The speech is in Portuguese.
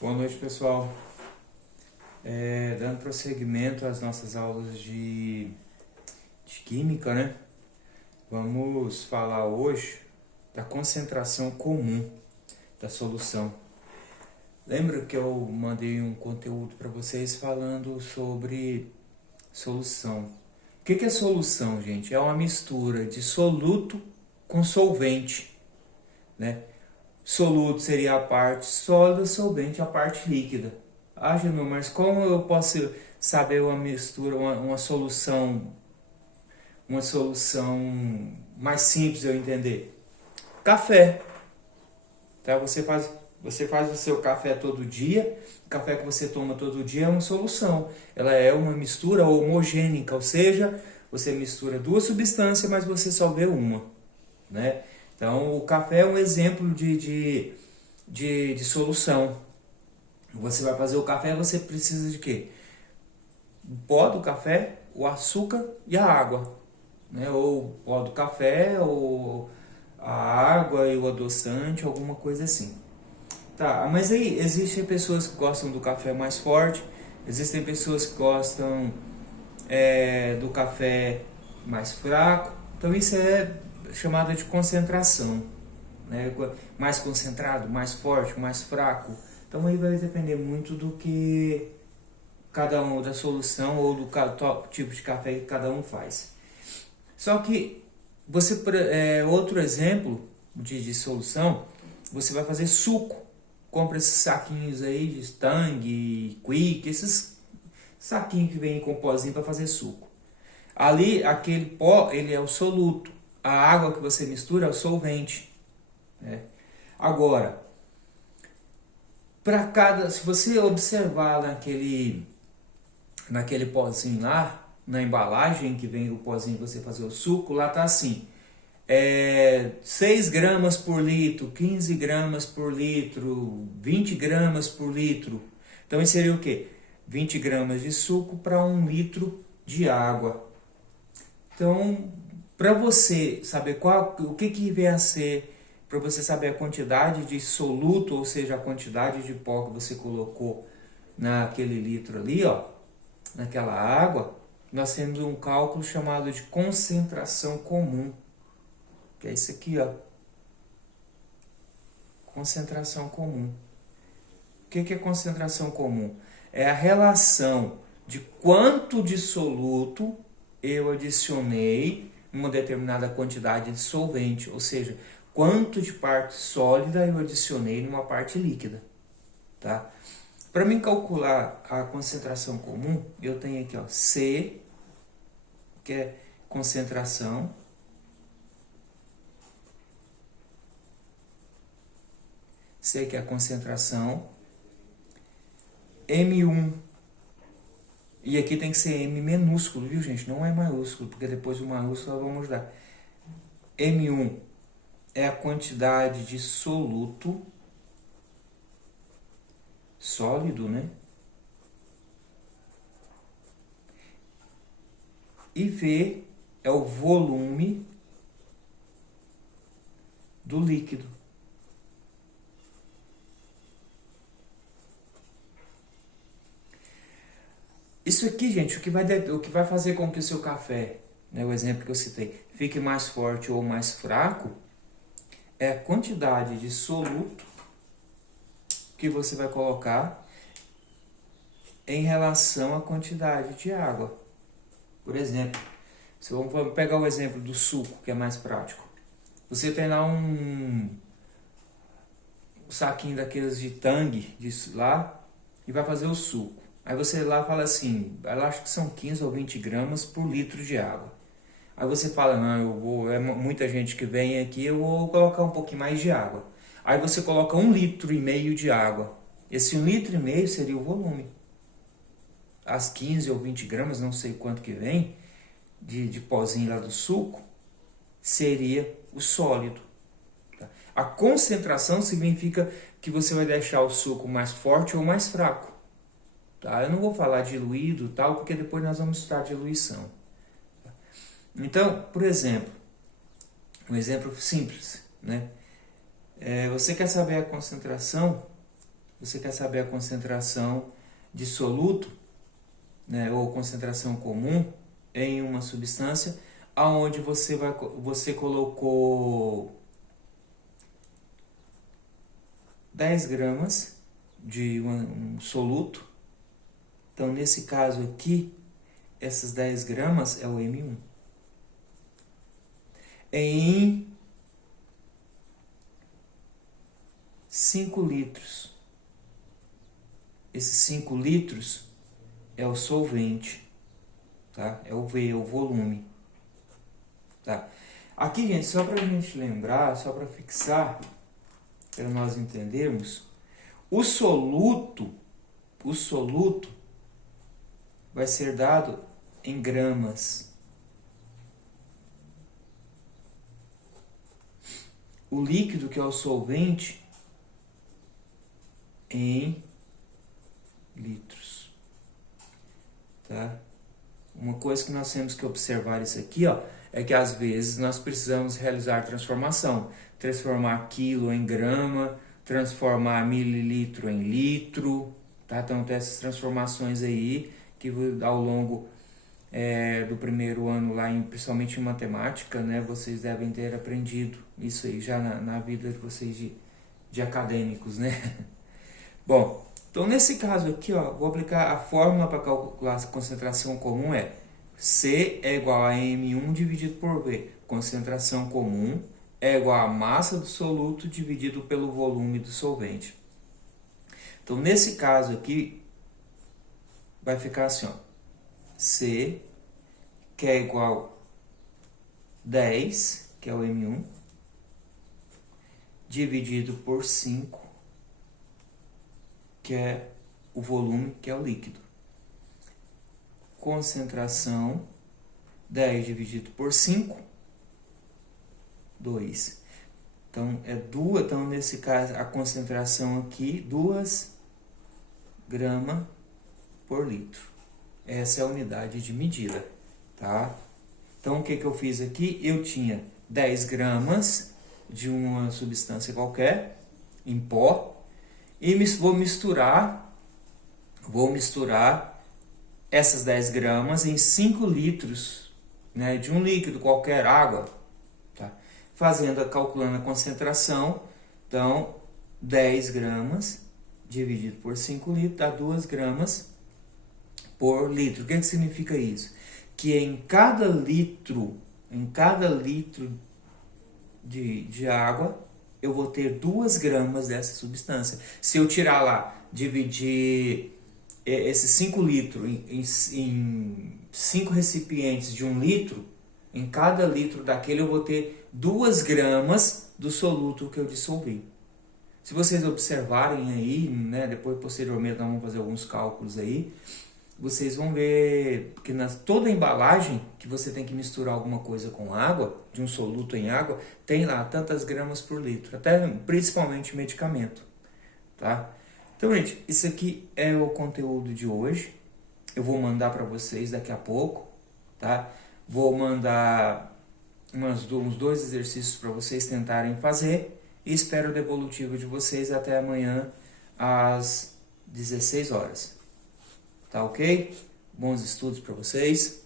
Boa noite, pessoal. Dando prosseguimento às nossas aulas de química, né? Vamos falar hoje da concentração comum da solução. Lembra que eu mandei um conteúdo para vocês falando sobre solução? O que é solução, gente? É uma mistura de soluto com solvente, né? Soluto seria a parte sólida, solvente a parte líquida. Ah, Genu, mas como eu posso saber uma mistura, uma solução mais simples de eu entender? Café, tá? Você faz o seu café todo dia, o café que você toma todo dia é uma solução. Ela é uma mistura homogênica, ou seja, você mistura duas substâncias, mas você só vê uma, né? Então, o café é um exemplo de solução. Você vai fazer o café, você precisa de quê? O pó do café, o açúcar e a água, né? Ou o pó do café, ou a água e o adoçante, alguma coisa assim. Tá, mas aí existem pessoas que gostam do café mais forte, existem pessoas que gostam do café mais fraco. Então isso é chamado de concentração, né? Mais concentrado, mais forte, mais fraco. Então aí vai depender muito do que cada um, da solução ou do tipo de café que cada um faz. Só que outro exemplo de solução, você vai fazer suco. Compra esses saquinhos aí de Tang, Quick, esses saquinhos que vem com pozinho para fazer suco. Ali, aquele pó, ele é o soluto. A água que você mistura é o solvente, né? Agora, se você observar naquele pozinho lá, na embalagem que vem o pozinho para você fazer o suco, lá tá assim, 6 gramas por litro, 15 gramas por litro, 20 gramas por litro. Então isso seria o quê? 20 gramas de suco para 1 litro de água. Então, para você saber o que vem a ser, para você saber a quantidade de soluto, ou seja, a quantidade de pó que você colocou naquele litro ali, ó, naquela água, nós temos um cálculo chamado de concentração comum, que é isso aqui, ó. Concentração comum. O que é concentração comum? É a relação de quanto de soluto eu adicionei uma determinada quantidade de solvente, ou seja, quanto de parte sólida eu adicionei numa parte líquida, tá? Para mim calcular a concentração comum, eu tenho aqui, ó, C, que é concentração, C que é a concentração, M1, e aqui tem que ser M minúsculo, viu, gente? Não é maiúsculo, porque depois do maiúsculo vamos dar. M1 é a quantidade de soluto sólido, né? E V é o volume do líquido. Isso aqui, gente, o que vai fazer com que o seu café, né, o exemplo que eu citei, fique mais forte ou mais fraco, é a quantidade de soluto que você vai colocar em relação à quantidade de água. Por exemplo, vamos pegar o exemplo do suco, que é mais prático. Você tem lá um saquinho daqueles de Tang, lá, e vai fazer o suco. Aí você lá fala assim, eu acho que são 15 ou 20 gramas por litro de água. Aí você fala, não, muita gente que vem aqui, eu vou colocar um pouquinho mais de água. Aí você coloca 1,5 litro de água. Esse 1,5 litro seria o volume. As 15 ou 20 gramas, não sei quanto que vem, de pozinho lá do suco, seria o sólido. Tá? A concentração significa que você vai deixar o suco mais forte ou mais fraco. Tá? Eu não vou falar diluído tal, porque depois nós vamos estudar diluição. Então, por exemplo, um exemplo simples, né? Você quer saber a concentração Você quer saber a concentração de soluto, né, ou concentração comum em uma substância, aonde você colocou 10 gramas de um soluto. Então, nesse caso aqui, essas 10 gramas é o M1. Em 5 litros. Esses 5 litros é o solvente, tá? É o V, é o volume, tá? Aqui, gente, só para a gente lembrar, só para fixar, para nós entendermos, o soluto vai ser dado em gramas. O líquido, que é o solvente, em litros, tá? Uma coisa que nós temos que observar isso aqui, ó, é que às vezes nós precisamos realizar transformação, transformar quilo em grama, transformar mililitro em litro, tá? Então tem essas transformações aí que ao longo do primeiro ano lá, principalmente em matemática, né, vocês devem ter aprendido isso aí já na vida de vocês de acadêmicos, né? Bom, então nesse caso aqui, ó, vou aplicar a fórmula para calcular a concentração comum C é igual a M1 dividido por V. Concentração comum é igual a massa do soluto dividido pelo volume do solvente. Então nesse caso aqui, vai ficar assim, ó, C, que é igual a 10, que é o M1, dividido por 5, que é o volume, que é o líquido. Concentração, 10 dividido por 5, 2. Então, então nesse caso, a concentração aqui, 2 gramas por litro. Essa é a unidade de medida, tá? Então, o que eu fiz aqui? Eu tinha 10 gramas de uma substância qualquer, em pó, e vou misturar essas 10 gramas em 5 litros, né, de um líquido qualquer, água, tá? Calculando a concentração, então 10 gramas dividido por 5 litros dá 2 gramas por litro. O que significa isso? Que em cada litro de água, eu vou ter 2 gramas dessa substância. Se eu tirar lá, dividir esses 5 litros em 5 recipientes de 1 litro, em cada litro daquele eu vou ter 2 gramas do soluto que eu dissolvi. Se vocês observarem aí, né, depois posteriormente nós vamos fazer alguns cálculos aí, vocês vão ver que toda a embalagem que você tem que misturar alguma coisa com água, de um soluto em água, tem lá tantas gramas por litro, até principalmente medicamento, tá? Então, gente, isso aqui é o conteúdo de hoje. Eu vou mandar para vocês daqui a pouco, tá? Vou mandar uns 2 exercícios para vocês tentarem fazer e espero o devolutivo de vocês até amanhã às 16 horas. Tá ok? Bons estudos para vocês.